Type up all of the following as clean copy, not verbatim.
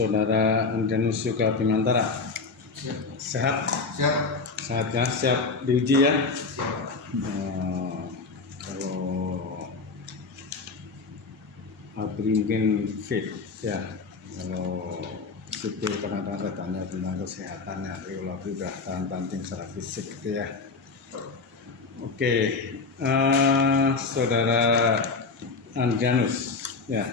Saudara Andrianus Yoga Bimantara. Sehat? Siap. Sehat ya? Siap diuji ya? Siap. Kalau Abri mungkin fit ya. Kalau sipil kadang-kadang saya tanya tentang kesehatannya, kalau Abri udah tahan banting secara fisik gitu ya. Oke, Saudara Andrianus ya.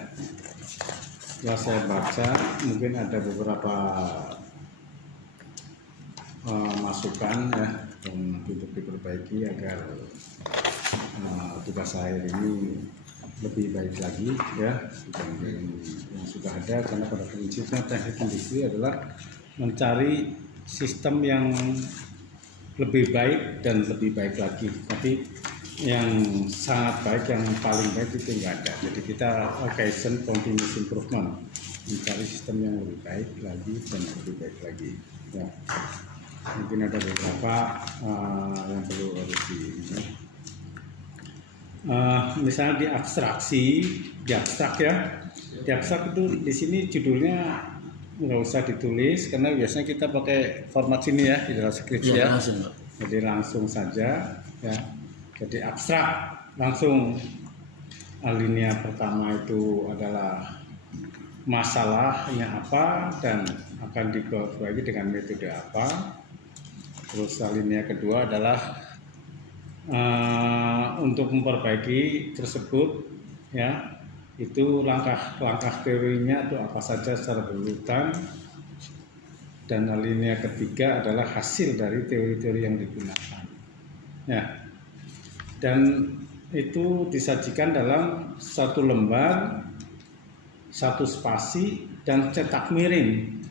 Setelah saya baca, mungkin ada beberapa masukan ya untuk diperbaiki agar tugas akhir ini lebih baik lagi ya dibanding yang sudah ada, karena pada prinsipnya teknik industri adalah mencari sistem yang lebih baik dan lebih baik lagi, tapi yang sangat baik, yang paling baik itu enggak ada. Jadi kita occasion continuous improvement, mencari sistem yang lebih baik lagi dan lebih baik lagi ya. Mungkin ada beberapa yang perlu harus misalnya di abstraksi, di abstrak ya, di abstrak itu di sini judulnya nggak usah ditulis karena biasanya kita pakai format sini ya di dalam skripsi ya, jadi langsung saja ya. Jadi abstrak langsung, alinea pertama itu adalah masalahnya apa dan akan diperbaiki dengan metode apa. Terus alinea kedua adalah untuk memperbaiki tersebut ya, itu langkah-langkah teorinya itu apa saja secara berurutan. Dan alinea ketiga adalah hasil dari teori-teori yang digunakan ya. Dan itu disajikan dalam satu lembar, satu spasi, dan cetak miring.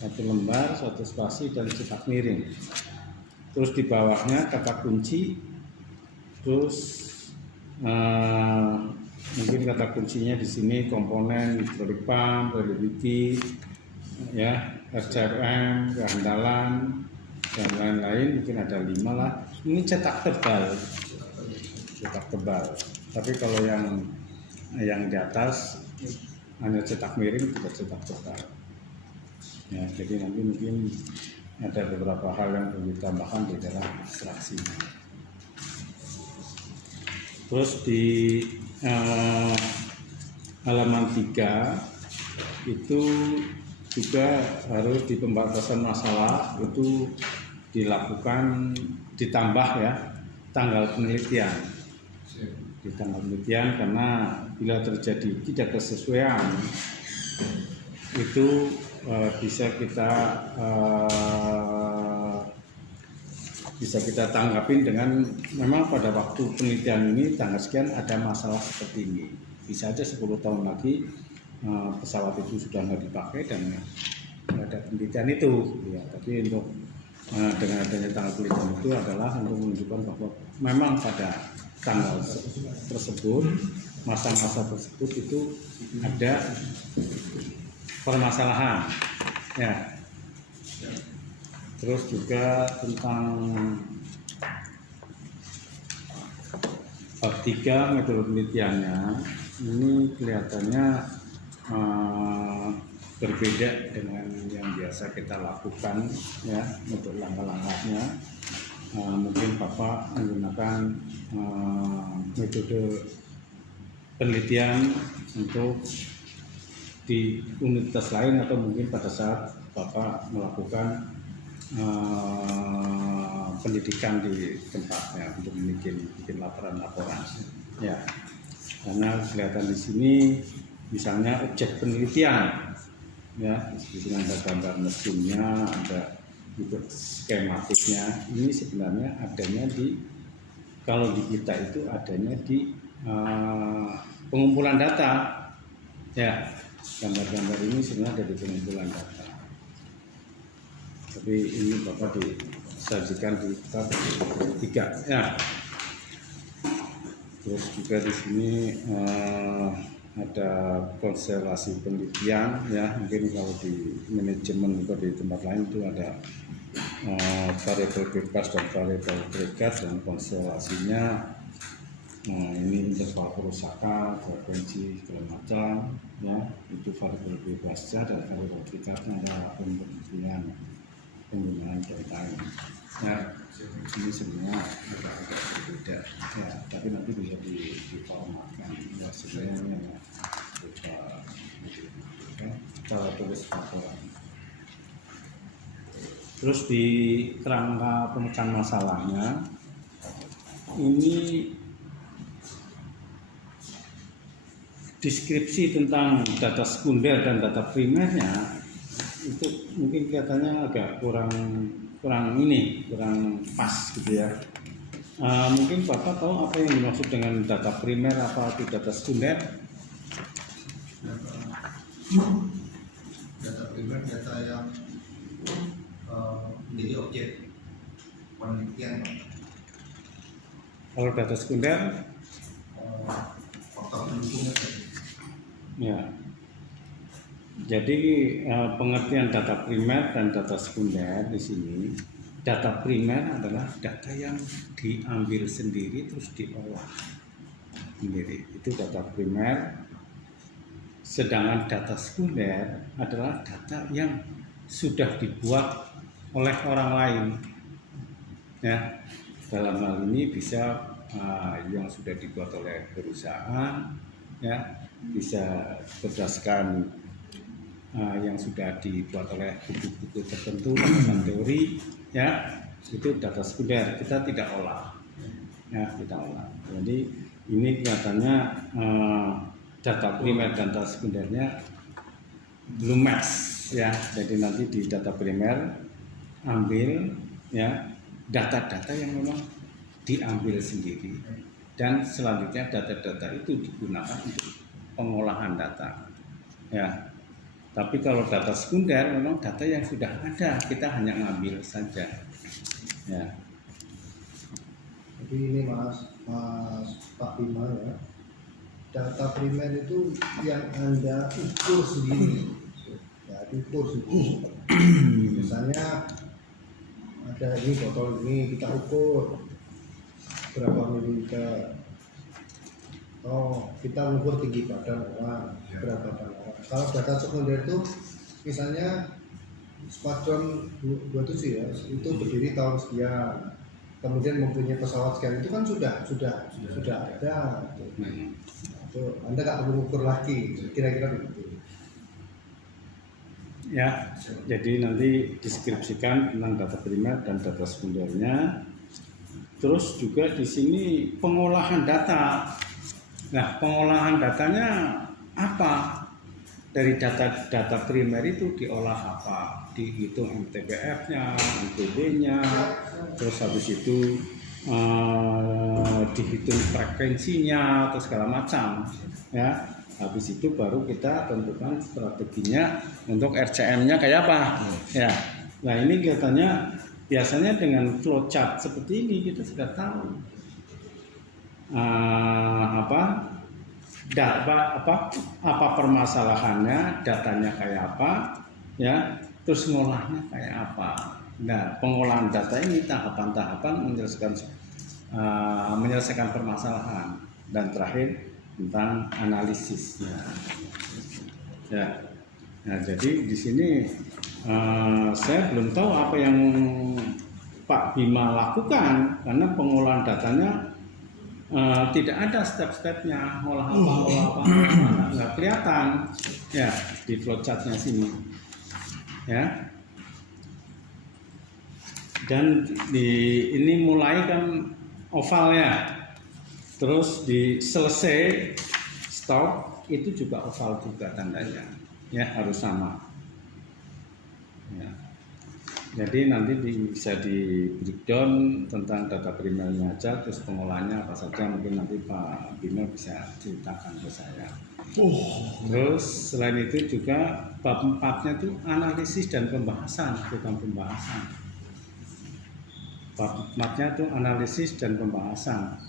Satu lembar, satu spasi, dan cetak miring. Terus di bawahnya kata kunci. Terus mungkin kata kuncinya di sini komponen hidrolik pump, reliability, ya, RCFM, kehandalan, dan lain-lain. Mungkin ada 5 lah. Ini cetak tebal, tapi kalau yang di atas hanya cetak miring, tidak cetak tebal ya. Jadi nanti mungkin ada beberapa hal yang perlu ditambahkan di dalam abstraksi. Terus di halaman 3 itu juga harus di pembatasan masalah itu dilakukan, ditambah ya tanggal penelitian. Di tanggal penelitian, karena bila terjadi tidak kesesuaian itu bisa kita tanggapin dengan memang pada waktu penelitian ini tanggal sekian ada masalah seperti ini. Bisa aja 10 tahun lagi pesawat itu sudah nggak dipakai dan ada penelitian itu ya. Tapi untuk dengan adanya tanggal penelitian itu adalah untuk menunjukkan bahwa memang pada tanggal tersebut, masa-masa tersebut itu ada permasalahan ya. Terus juga tentang bab 3 metode penelitiannya ini kelihatannya berbeda dengan yang biasa kita lakukan ya untuk langkah-langkahnya. Mungkin Bapak menggunakan metode penelitian untuk di universitas lain, atau mungkin pada saat Bapak melakukan pendidikan di tempatnya untuk bikin laporan ya. Karena kelihatan di sini misalnya objek penelitian ya, di sini ada gambar mesinnya, ada untuk skematiknya. Ini sebenarnya adanya kalau di kita itu adanya di pengumpulan data ya. Gambar-gambar ini sebenarnya ada di pengumpulan data, tapi ini Bapak disajikan di bab 3 ya. Terus juga di sini ada konstelasi penelitian ya. Mungkin kalau di manajemen atau di tempat lain itu ada variabel bebas dan variabel terikat, dan konstelasinya Nah, ini interval kerusakan, frekuensi segala macam, ya itu variabel bebasnya dan variabel pikatnya adalah pembuktian penggunaan data ini. Nah, ini sebenarnya agak berbeda, ya, tapi nanti bisa diformatkan. Ya, sebenarnya ini hanya berupa kan, cara tulis laporan. Terus di kerangka pemecahan masalahnya ini deskripsi tentang data sekunder dan data primernya itu mungkin kelihatannya agak kurang pas gitu ya. Mungkin Bapak tahu apa yang dimaksud dengan data primer apa itu data sekunder? Data primer data yang menjadi objek penelitian. Kalau data sekunder Faktor pendukungnya. ya. Jadi pengertian data primer dan data sekunder di sini, data primer adalah data yang diambil sendiri terus diolah sendiri, itu data primer. Sedangkan data sekunder adalah data yang sudah dibuat oleh orang lain, ya. Dalam hal ini bisa yang sudah dibuat oleh perusahaan, ya, bisa berdasarkan yang sudah dibuat oleh buku-buku tertentu tentang teori, ya, itu data sekunder, kita tidak olah, ya, tidak olah. Jadi ini kelihatannya data primer dan data sekundernya belum match, ya. Jadi nanti di data primer ambil, ya, data-data yang memang diambil sendiri, dan selanjutnya data-data itu digunakan untuk pengolahan data, ya. Tapi kalau data sekunder memang data yang sudah ada, kita hanya ngambil saja, ya. Jadi ini Pak Bima, ya, data primer itu yang Anda ukur sendiri, ya, diukur sendiri. Misalnya ada ini botol ini, kita ukur berapa mililiter. Oh, kita ukur tinggi badan orang, berat badan orang. Kalau data sekunder itu misalnya Squadron 27 ya, itu berdiri tahun sekian, kemudian mempunyai pesawat sekian, itu kan sudah ada. Itu Anda nggak perlu ukur lagi, kira-kira begitu. Ya, jadi nanti deskripsikan tentang data primer dan data sekundernya. Terus juga di sini pengolahan data. Nah, pengolahan datanya apa? Dari data primer itu diolah apa? Dihitung MTBF-nya, MTB-nya, terus habis itu dihitung frekuensinya atau segala macam, ya. Habis itu baru kita tentukan strateginya untuk RCM-nya kayak apa, ya. Nah, ini kelihatannya biasanya dengan flowchart seperti ini kita sudah tahu apa permasalahannya, datanya kayak apa, ya, terus ngolahnya kayak apa. Nah, pengolahan data ini tahapan-tahapan menyelesaikan permasalahan, dan terakhir tentang analisisnya, ya. Nah, jadi di sini saya belum tahu apa yang Pak Bima lakukan, karena pengolahan datanya tidak ada step-stepnya, olah apa, nggak kelihatan, ya, di flowchartnya sini, ya. Dan ini mulai kan oval, ya, terus di selesai stop itu juga oval juga tandanya, ya, harus sama, ya. Jadi nanti bisa di breakdown tentang data primernya aja, terus pengolahannya apa saja, mungkin nanti Pak Bima bisa ceritakan ke saya. Terus selain itu juga bab 4-nya itu analisis dan pembahasan, bukan pembahasan. Bab 4-nya itu analisis dan pembahasan.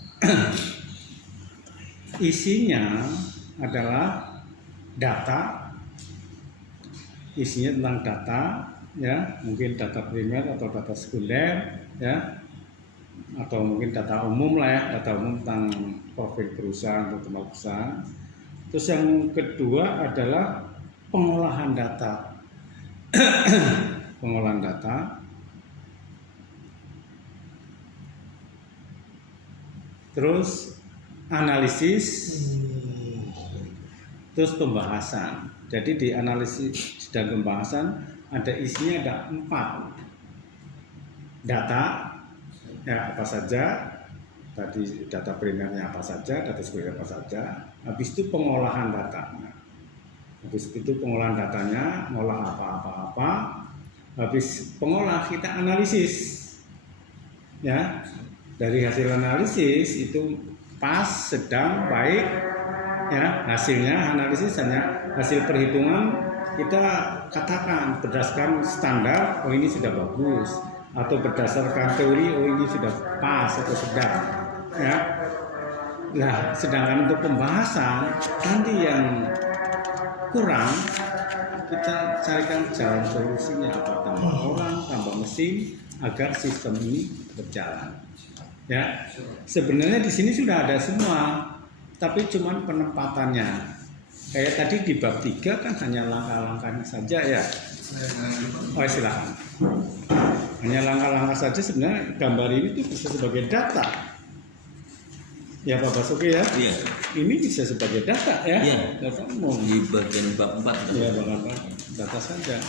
Isinya adalah data, isinya tentang data, ya, mungkin data primer atau data sekunder, ya. atau mungkin data umum lah ya, data umum tentang profil perusahaan atau tempat perusahaan. Terus yang kedua adalah pengolahan data. Pengolahan data. Terus analisis, terus pembahasan. Jadi di analisis dan pembahasan ada isinya ada 4. Data, ya apa saja, tadi data primernya apa saja, data sekunder apa saja. Habis itu pengolahan datanya. Habis itu pengolahan datanya, ngolah apa-apa. Habis pengolah kita analisis, ya. Dari hasil analisis itu pas, sedang, baik, ya hasilnya analisis hanya hasil perhitungan kita katakan berdasarkan standar, oh ini sudah bagus, atau berdasarkan teori, oh ini sudah pas atau sedang, ya. Nah, sedangkan untuk pembahasan nanti yang kurang kita carikan jalan solusinya, apa tambah orang, tambah mesin agar sistem ini berjalan. Ya, sebenarnya di sini sudah ada semua, tapi cuman penempatannya. Kayak tadi di bab 3 kan hanya langkah-langkahnya saja ya. Oh silakan. Hanya langkah-langkah saja, sebenarnya gambar ini tuh bisa sebagai data. Ya Pak Basuki ya. Iya. Ini bisa sebagai data ya. Iya. Data umum. Di bagian bab 4. Ya Bang, data saja.